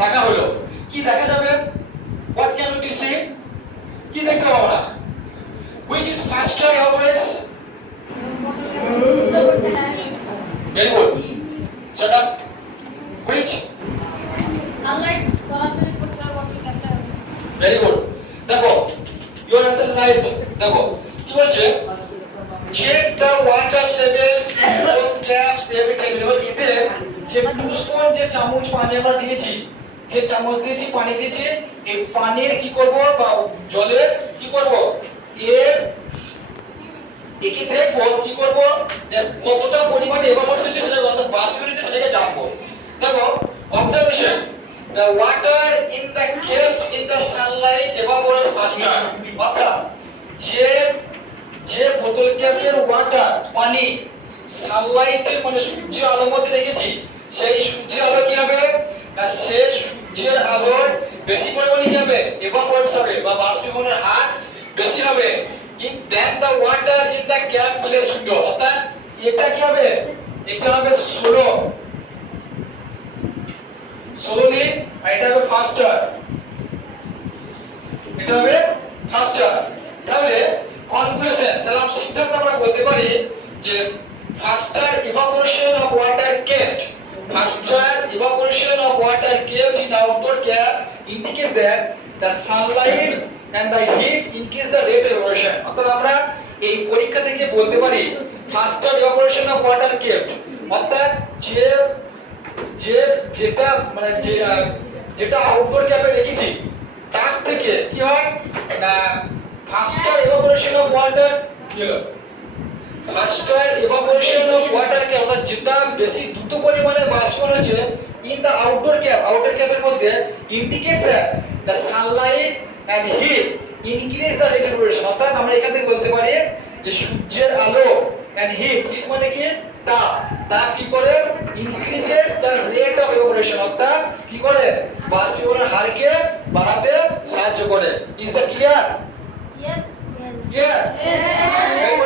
দেখা হলো। কি দেখা যাবে? What can we see? কি দেখতে পাবো না? Which is faster evaporates? Very good. Shut up. Which? Sunlight সরাসরি পড়ছে বটল ক্যাপটা। Very good. দেখো, your answer right. দেখো, কি বলছে? Check the water levels in both taps every time. এবার এতে যে 2 স্পুন যে চামচ পানি আমরা দিয়েছি, যে চামচ দিয়েছি পানি দিয়েছি, এই পানির কি করব বা জলের কি করব? একে দেখবো কি করব? কতটা পরিমাণে এভাপোরেট হচ্ছে সেটা অর্থাৎ বাষ্পীভূত হচ্ছে সেটাকে জানবো। দেখো, observation, the water in the kept in the sunlight evaporates faster. অর্থাৎ যে বোতল ক্যাপের ওয়াটার পানি সানলাইটের মানে সূর্যের আলোর মধ্যে রেখেছি, সেই সূর্যের আলো কি হবে না সে সূর্যের আলোর বেশি পরিমাণে কি হবে এভাপোরেট হবে বা বাষ্পীভবনের হার বেশি হবে in then the water in the cap place window. অর্থাৎ এটা কি হবে? এটা হবে স্লোলি আর এটা হবে ফাস্টার। এটা হবে ফাস্টার। তাহলে কনক্লুশন, তাহলে আমরা সিদ্ধান্ত আমরা বলতে পারি যে faster evaporation of water kept in outdoor cap indicate that the sunlight and the heat increase the rate of evaporation. অর্থাৎ আমরা এই পরীক্ষা থেকে বলতে পারি faster evaporation of water kept অর্থাৎ যেটা মানে যেটা আউটডোর ক্যাপে রেখেছি তার থেকে কি হয় না faster evaporation of water faster evaporation of water কে অর্থাৎ যেটা বেশি দ্রুত পরিমাণে বাষ্পীভবন হচ্ছে in the outdoor ক্যাপের মধ্যে indicates that the sunlight and heat increase the rate of evaporation. অর্থাৎ আমরা এখান থেকে বলতে পারি যে সূর্যের আলো and heat মানে কি তাপ কি করে increases the rate of evaporation অর্থাৎ কি করে বাষ্পীভবনের হারকে বাড়াতে সাহায্য করে। Is that clear? Yes. Clear? Yes.